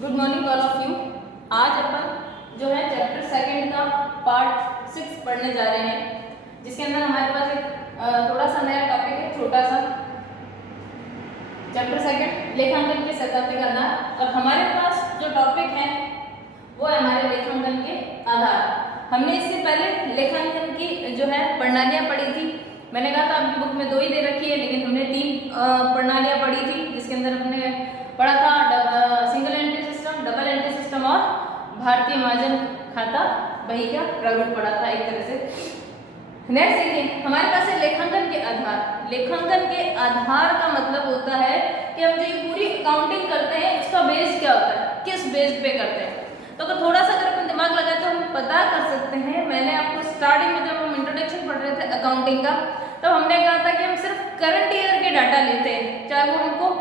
Good morning all of you. आज अपन जो है चैप्टर सेकंड का पार्ट 6 पढ़ने जा रहे हैं, जिसके अंदर हमारे पास एक थोड़ा सा नया टॉपिक है, छोटा सा। चैप्टर सेकंड लेखांकन के सैद्धांतिक आधार। और हमारे पास जो टॉपिक है वो है हमारे लेखांकन के आधार। हमने इससे पहले लेखांकन की जो है प्रणालियाँ पढ़ी थी। मैंने कहा था आपकी बुक में 2 ही दे रखी है, लेकिन हमने 3 प्रणालियाँ पढ़ी थी, जिसके अंदर हमने पढ़ा था single entry system, double entry system और भारतीय महाजन खाता बही का प्रारूप पढ़ा था एक तरह से। नेक्स्ट देखिए, हमारे पास है लेखांकन के आधार। लेखांकन के आधार का मतलब होता है कि हम जो ये पूरी अकाउंटिंग करते हैं उसका बेस क्या होता है, किस बेस पे करते हैं। तो अगर थोड़ा सा अगर अपन दिमाग लगाए तो हम पता कर सकते हैं। मैंने आपको स्टार्टिंग में जब हम इंट्रोडक्शन पढ़ रहे थे अकाउंटिंग का, तो हमने कहा था कि हम सिर्फ करंट ईयर के डाटा लेते हैं, चाहे वो हमको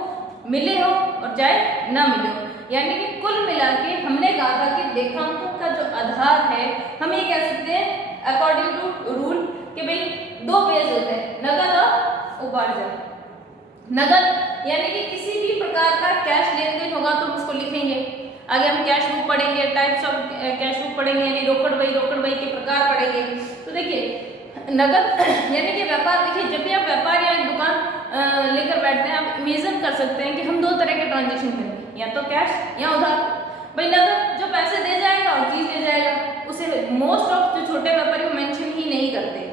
मिले हो और चाहे ना मिले हो। यानी कि कुल मिला के हमने कहा था कि लेखांकन का जो आधार है हम ये कह सकते हैं अकॉर्डिंग टू रूल कि भाई 2 बेस होते हैं, नगद और उपार्जन। नगद यानी कि किसी भी प्रकार का कैश लेन देन होगा तो हम उसको लिखेंगे। आगे हम कैश बुक पढ़ेंगे, टाइप्स ऑफ कैश बुक पढ़ेंगे, यानी रोकड़ बही के प्रकार पढ़ेंगे। तो देखिए नगद यानी कि व्यापार, देखिए जब भी आप व्यापार या एक दुकान लेकर बैठते हैं, आप इमेजिन कर सकते हैं कि हम 2 तरह के ट्रांजेक्शन करेंगे, या तो कैश या उधार। भाई नगद जो पैसे दे जाएगा और चीज ले जाएगा, उसे मोस्ट ऑफ जो छोटे व्यापारी वो मेंशन ही नहीं करते।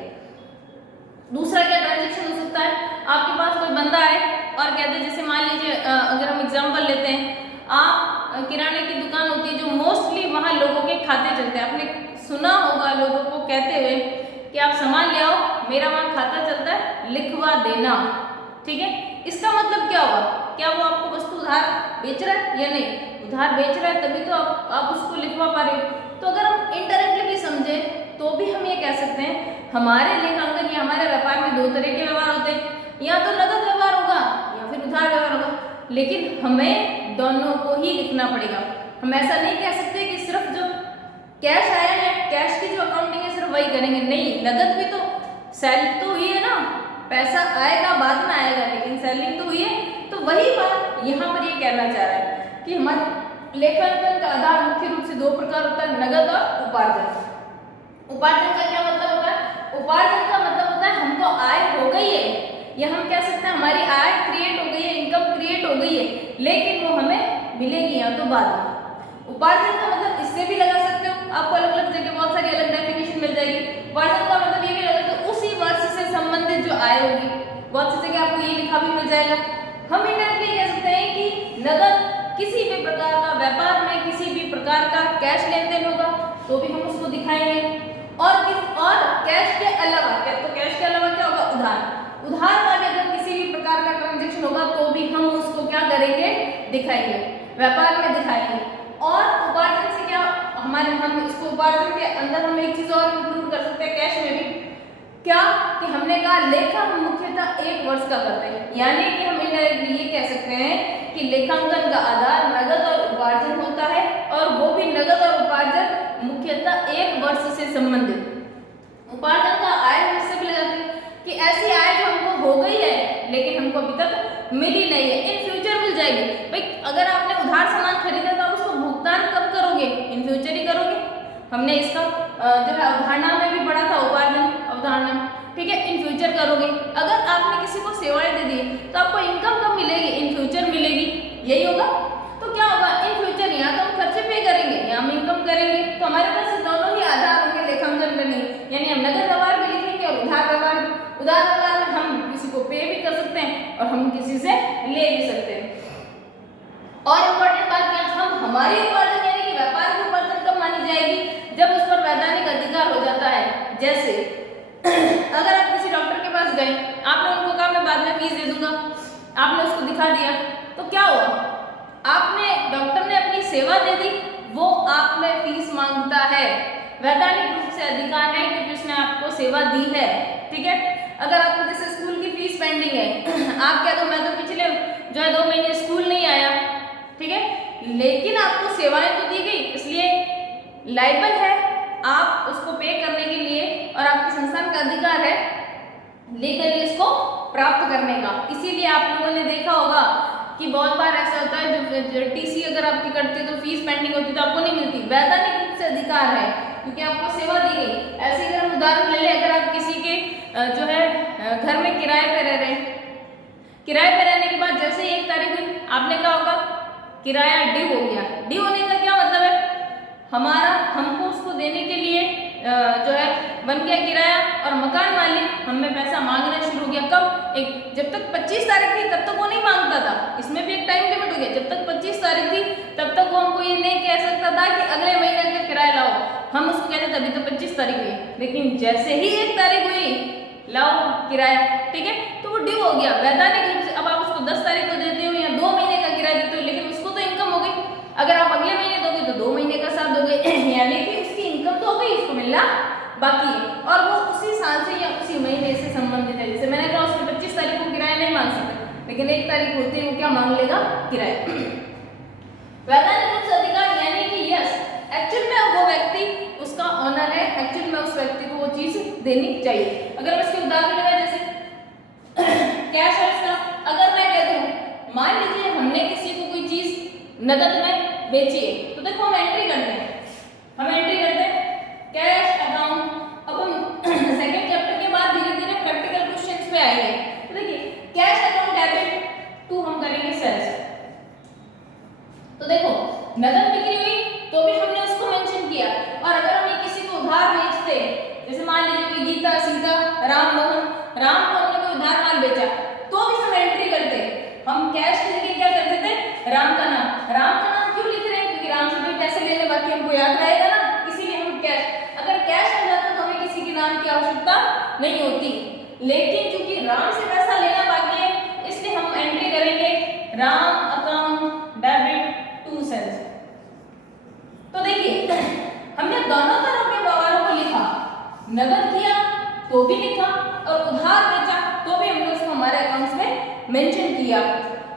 दूसरा क्या ट्रांजेक्शन हो सकता है, आपके पास कोई बंदा है और कहते हैं, जैसे मान लीजिए अगर हम एग्जांपल लेते हैं, आप किराने की दुकान होती है जो मोस्टली वहाँ लोगों के खाते चलते हैं। आपने सुना होगा लोगों को कहते हुए कि आप सामान ले आओ, मेरा वहाँ खाता चलता है, लिखवा देना। ठीक है, इसका मतलब क्या होगा, क्या वो आपको वस्तु उधार बेच रहा है या नहीं? उधार बेच रहा है तभी तो आप उसको लिखवा पा रहे हो। तो अगर हम इनडायरेक्टली भी समझे तो भी हम ये कह सकते हैं हमारे लेखांकन या हमारे व्यापार में 2 तरह के व्यवहार होते हैं, या तो नगद व्यवहार होगा या फिर उधार व्यवहार होगा, लेकिन हमें दोनों को ही लिखना पड़ेगा। हम ऐसा नहीं कह सकते कि सिर्फ जो कैश आया है, कैश की जो अकाउंटिंग है सिर्फ वही करेंगे। नहीं, नगद भी तो सेल तो हुई है ना, पैसा आएगा बाद में आएगा, लेकिन सेलिंग तो हुई है। तो वही बात यहाँ पर ये कहना चाह रहा है कि हमारे लेखांकन का आधार मुख्य रूप से 2 प्रकार होता है, नगद और उपार्जन। उपार्जन का क्या मतलब होता है? उपार्जन का मतलब होता है हमको आय हो गई है, या हम कह सकते हैं हमारी आय क्रिएट हो गई है, इनकम क्रिएट हो गई है, लेकिन वो हमें मिलेगी या तो बाद में। उपार्जन का मतलब इससे भी लगा सकते हो, आपको अलग अलग जगह बहुत सारी अलग डेफिनेशन मिल जाएगी। उपार्जन का मतलब ये भी लगा सकते हो उसी वर्ष से संबंधित जो आय होगी, बहुत सी जगह आपको ये लिखा भी मिल जाएगा। हम इनडायरेक्टली कह सकते हैं कि नगद किसी भी प्रकार का व्यापार में किसी भी प्रकार का कैश लेन देन होगा तो भी हम उसको दिखाएंगे। और कैश के अलावा तो कैश के अलावा क्या होगा, उधार वाले अगर किसी भी प्रकार का ट्रांजेक्शन होगा तो भी हम उसको क्या करेंगे, दिखाएंगे, व्यापार में दिखाएंगे। और उपार्जन से क्या हम इसको उपार्जन के अंदर हम एक चीज और इंक्लूड कर सकते हैं कैश में भी, क्या कि हमने कहा लेखा हम मुख्यतः 1 वर्ष का करते हैं, यानी कि हम इनडायरेक्टली ये कह सकते हैं कि लेखांकन का आधार नगद और उपार्जन होता है, और वो भी नगद और उपार्जन मुख्यतः 1 वर्ष से संबंधित। उपार्जन का आय हम इससे भी लगाते हैं कि ऐसी आय जो हमको हो गई है लेकिन हमको अभी तक मिली नहीं है, इन फ्यूचर मिल जाएगी। भाई अगर आपने उधार सामान खरीदा तो आप उसको भुगतान कब करोगे, इन फ्यूचर ही करोगे। हमने इसका जो है अवधारणा में भी पढ़ा था, उपार्जन अवधारणा, ठीक है, इन फ्यूचर करोगे। अगर आपने किसी को सेवाएं दे दी तो आपको इनकम कब मिलेगी, इन फ्यूचर मिलेगी, यही होगा। तो क्या होगा, इन फ्यूचर या तो हम खर्चे पे करेंगे या हम इनकम करेंगे। तो हमारे पास दोनों ही आधार होंगे लेखांकन करने, यानी हम नगद व्यवहार भी लिखेंगे और उधार व्यवहार भी। उधार व्यवहार में हम किसी को पे भी कर सकते हैं और हम किसी से ले भी सकते हैं। और इम्पोर्टेंट बात क्या, हम हमारी उपार्जन यानी कि व्यापार की उपार्जन कब मानी जाएगी, जब उस पर वैधानिक अधिकार हो जाता है। जैसे अगर आप किसी डॉक्टर के पास गए, आपने उनको कहा मैं बाद में फीस दे दूंगा, आपने उसको दिखा दिया, तो क्या हुआ, आपने डॉक्टर ने अपनी सेवा दे दी, वो आप में फीस मांगता है, वैधानिक रूप से अधिकार है क्योंकि उसने आपको सेवा दी है। ठीक है, अगर आपको जैसे स्कूल की फीस पेंडिंग है, आप कह दो मैं तो पिछले जो है 2 महीने स्कूल नहीं आया, ठीक है, लेकिन आपको सेवाएं तो दी गई, इसलिए लायबल है आप उसको पे करने के लिए, और आपके संस्थान का अधिकार है लीगली इसको प्राप्त करने का। इसीलिए आप लोगों ने देखा होगा कि बहुत बार ऐसा होता है जो टीसी अगर अगर आपकी कटती है तो फीस पेंडिंग होती है तो आपको नहीं मिलती, वैधानिक रूप से अधिकार है क्योंकि आपको सेवा दी गई। ऐसे अगर हम उदाहरण ले लें, अगर आप किसी के जो है घर में किराए पे रह रहे हैं, किराए पे रहने के बाद जैसे ही 1 तारीख हुई आपने कहा होगा किराया ड्यू हो गया। ड्यू होने का क्या मतलब है, हमको उसको देने के लिए जो है बन गया किराया और मकान मालिक हमें पैसा मांगना शुरू हो गया। कब? जब तक 25 तारीख थी तब तक वो नहीं मांगता था, इसमें भी एक टाइम लिमिट हो गया। जब तक 25 तारीख थी तब तक वो हमको ये नहीं कह सकता था कि अगले महीने का किराया लाओ, हम उसको कहते थे अभी तो 25 तारीख हुई, लेकिन जैसे ही 1 तारीख हुई लाओ किराया, ठीक है, तो वो ड्यू हो गया वैधानिक रूप से। अब आप उसको 10 तारीख को देते हो या 2 महीने का किराया देते हो, लेकिन उसको तो इनकम हो गई। अगर आप अगले महीने दोगे तो 2 महीने का साथ दोगे, यानी कि उसकी इनकम तो हो गई, उसको मिलना बाकी है और वो उसी साल से या उसी महीने से संबंधित है। जैसे मैंने कहा उसने 25 तारीख को किराया नहीं मांग सकता, लेकिन 1 तारीख होते ही वो क्या मांग लेगा, किराया। वैधानिक रूप से अधिकार यानी कि यस, एक्चुअल में वो व्यक्ति उसका ऑनर है, एक्चुअल में उस व्यक्ति को वो चीज देनी चाहिए। अगर मैं इसके उदाहरण लगा जैसे कैश है इसका, अगर मैं कह दूं मान लीजिए हमने किसी को कोई चीज नगद में बेची है, तो देखो हम एंट्री करते हैं, कैश अकाउंट। अब हम सेकंड चैप्टर के बाद धीरे धीरे प्रैक्टिकल क्वेश्चंस पे आएंगे। तो देखिए कैश अकाउंट डेबिट टू हम करेंगे सेल्स। तो देखो नगद बिक्री हुई तो भी हमने उसको मेंशन किया, और अगर हम किसी को उधार बेचते, जैसे मान लीजिए कोई गीता, सीता, राम मोहन, राम को हमने कोई उधार माल बेचा, तो भी हम एंट्री करते। हम कैश के जगह क्या करते थे, राम का नाम क्यों लिख रहे हैं, क्योंकि राम से भी पैसे लेने बाकी हमको याद रहेगा ना, इसीलिए हम कैश। अगर कैश आ जाता तो हमें किसी के नाम की आवश्यकता नहीं होती, लेकिन चूंकि राम से पैसा लेना बाकी है इसलिए हम एंट्री करेंगे Ram account debit to sales. तो देखिए हमने दोनों तरह के व्यवहारों को लिखा, नगद किया तो भी लिखा और उधार बेचा तो भी हमने उसको हमारे अकाउंट्स में मेंशन किया।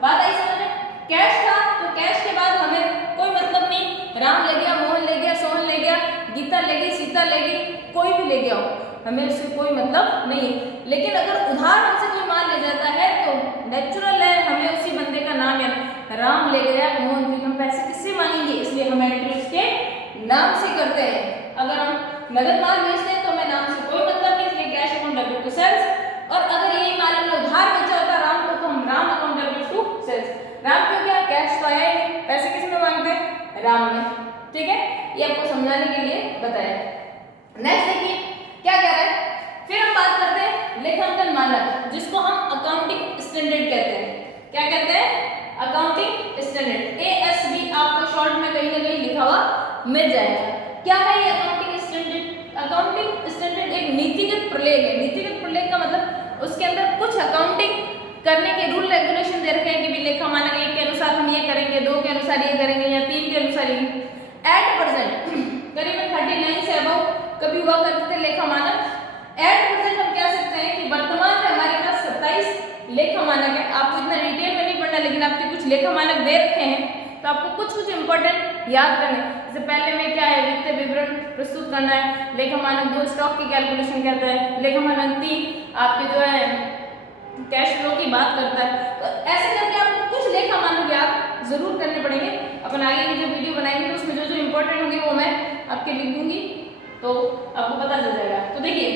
बात आई समझ में? कैश था तो कैश के बाद हमें कोई मतलब नहीं, राम ले गया, मोहन ले गया, सोहन ले गया, गीता ले गई, सीता ले गई, कोई भी ले गया हो, हमें उससे कोई मतलब नहीं। लेकिन अगर उधार हमसे कोई माल ले जाता है तो नेचुरल है हमें उसी बंदे का नाम याद, राम ले गया मोहन, क्योंकि हम पैसे किससे मांगेंगे, इसलिए हम एंट्री उसके नाम से करते हैं। अगर हम नगद माल बेचते हैं तो हमें नाम से कोई मतलब नहीं, इसलिए cash account debit to sales. और अगर यही माल हमने उधार बेचा होता राम को तो हम Ram account debit to sales. Ram क्यों, क्या कैश तो आया ही, पैसे किस में मांगते हैं, राम में, ठीक है, ये आपको समझाने के लिए बताया। नेक्स्ट देखिए क्या कह रहा है, फिर हम बात करते हैं लेखांकन मानक, जिसको हम अकाउंटिंग स्टैंडर्ड कहते हैं। क्या कहते हैं, अकाउंटिंग स्टैंडर्ड, ASB आपको शॉर्ट में कहीं ना कहीं लिखा हुआ मिल जाएगा। क्या है ये अकाउंटिंग स्टैंडर्ड? अकाउंटिंग स्टैंडर्ड एक नीतिगत प्रलेख है। नीतिगत प्रलेख का मतलब उसके अंदर कुछ अकाउंटिंग करने के रूल रेगुलेशन दे रखे हैं कि भी लेखा मानक 1 के अनुसार हम ये करेंगे, 2 के अनुसार ये करेंगे या 3 के अनुसार ये। एट प्रेजेंट करीबन 39 से अबव कभी हुआ करते थे लेखा मानक। एट प्रेजेंट हम कह सकते हैं कि वर्तमान में हमारे पास 27 लेखा मानक है। आपको इतना डिटेल में नहीं पढ़ना, लेकिन आपके कुछ लेखा मानक दे रखे हैं तो आपको कुछ कुछ इंपॉर्टेंट याद करना है। जैसे पहले में क्या है, वित्तीय विवरण प्रस्तुत करना है। लेखा मानक 2 स्टॉक की कैलकुलेशन करता है। लेखा मानक 3 आपके जो है कैश फ्लो की बात करता है। तो ऐसे करके आपको कुछ लेखा मानक याद जरूर करने पड़ेंगे। अपन आगे की जो वीडियो बनाएंगे तो उसमें जो जो इंपॉर्टेंट होंगे वो मैं आपके लिख दूंगी तो आपको पता चल जाएगा। तो देखिए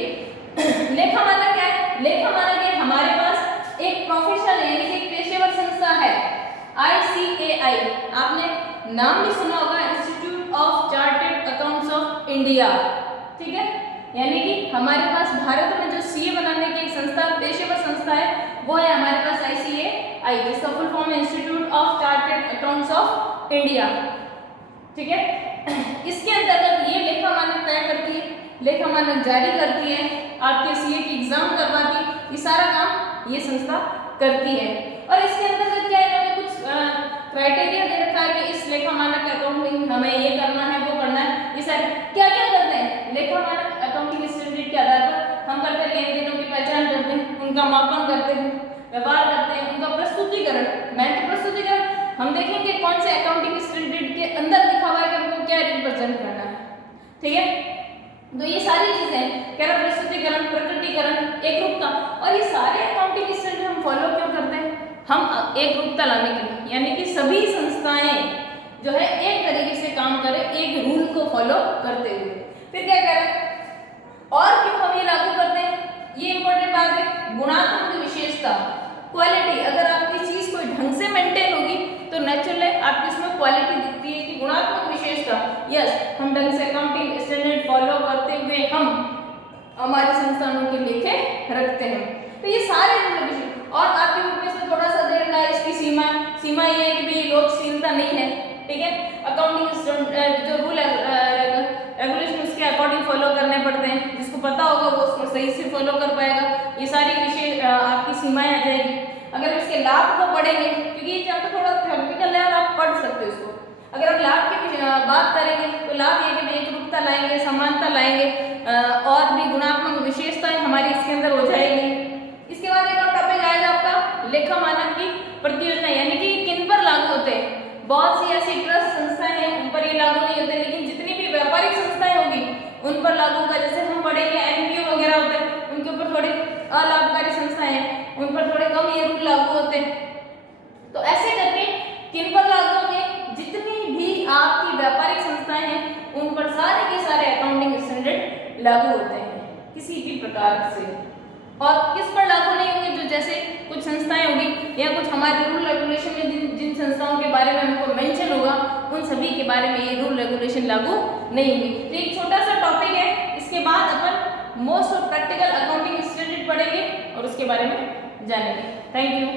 लेखा मानक क्या है, लेखा मानक है हमारे पास एक प्रोफेशनल यानी कि एक पेशेवर संस्था है ICAI, आपने नाम भी सुना होगा, institute of chartered accounts of India, ठीक है, यानी कि हमारे पास भारत में जो CA बनाने की एक संस्था पेशेवर संस्था है वो है हमारे पास ICAI, जिसका फुल फॉर्म है institute of chartered accounts of India, ठीक है। इसके अंतर्गत ये लेखा मानक तय करती है, लेखा मानक जारी करती है, आपके CA की एग्जाम करवाती है, ये सारा काम ये संस्था करती है। और इसके अंतर्गत क्या है, इन्होंने कुछ क्राइटेरिया दे रखा है कि इस लेखा मानक अकाउंटिंग हमें ये करना है वो करना है। ये सारे क्या क्या करते हैं, लेखा मानक अकाउंटिंग स्टैंडर्ड के आधार पर हम करते हैं लेन देनों की पहचान करते हैं, उनका मापन करते हैं, व्यवहार करते हैं, उनका प्रस्तुतिकरण, मैंने प्रस्तुतिकरण हम देखेंगे कौन से अकाउंटिंग स्टैंडर्ड के अंदर लिखा हुआ है कि हमको क्या रिप्रेजेंट करना है, ठीक है। तो ये सारी चीजें कह रहा प्रस्तुतिकरण, प्रकटीकरण, एकरूपता, और ये सारे अकाउंटिंग स्टैंडर्ड हम फॉलो क्यों करते हैं, हम एक रूपता लाने के लिए, यानी कि सभी संस्थाएं जो है एक तरीके से काम करे, एक रूल को फॉलो करते हुए। फिर क्या करें और क्यों हम ये लागू करते हैं, ये इंपॉर्टेंट बात है। गुणात्मक विशेषता, क्वालिटी, अगर आपकी चीज कोई ढंग से मेंटेन होगी तो नेचुरली आपकी उसमें क्वालिटी दिखती है कि गुणात्मक विशेषता, यस हम ढंग से अकाउंटिंग स्टैंडर्ड फॉलो करते हुए हम हमारे संस्थानों के लेखे रखते हैं। तो ये सारे रूल और आपके ऊपर इसमें थोड़ा सा दे रखा है इसकी सीमा ये है कि भाई लोचशीलता नहीं है, ठीक है। अकाउंटिंग जो रूल रेगुलेशन उसके अकॉर्डिंग फॉलो करने पड़ते हैं, जिसको पता होगा वो उसको सही से फॉलो कर पाएगा। ये सारी विषय आपकी सीमाएं आ जाएगी। अगर इसके लाभ को पढ़ेंगे, क्योंकि ये चैप्टर थोड़ा थ्योरेटिकल है और आप पढ़ सकते हो इसको। अगर आप लाभ की बात करेंगे तो लाभ ये कि एकरूपता लाएंगे, समानता लाएंगे और भी गुणात्मक विशेषताएं हमारी इसके अंदर हो जाएगी। इसके बाद एक और टॉपिक आएगा आपका लेखा मानक की प्रतियोजना, यानी कि किन पर लागू होते हैं। बहुत सी ऐसी ट्रस्ट संस्थाएं हैं उन पर ये लागू नहीं होते, लेकिन जितनी भी व्यापारिक संस्थाएं होगी उन पर लागू होगा। जैसे हम पढ़ेंगे एनपीओ वगैरह होते हैं, उनके ऊपर थोड़े अलाभकारी संस्थाएं हैं उन पर थोड़े कम ये रूल लागू होते हैं। तो ऐसे करके किन पर लागू होंगे, जितनी भी आपकी व्यापारिक संस्थाएं हैं उन पर सारे के सारे अकाउंटिंग स्टैंडर्ड लागू होते हैं किसी भी प्रकार से। और किस पर लागू नहीं होंगे, जो जैसे कुछ संस्थाएं होगी या कुछ हमारे रूल रेगुलेशन में जिन संस्थाओं के बारे में हमको मेंशन होगा उन सभी के बारे में ये रूल रेगुलेशन लागू नहीं होंगे। तो एक छोटा सा टॉपिक है, इसके बाद अपन most of practical accounting standard पढ़ेंगे और उसके बारे में जानेंगे। Thank you.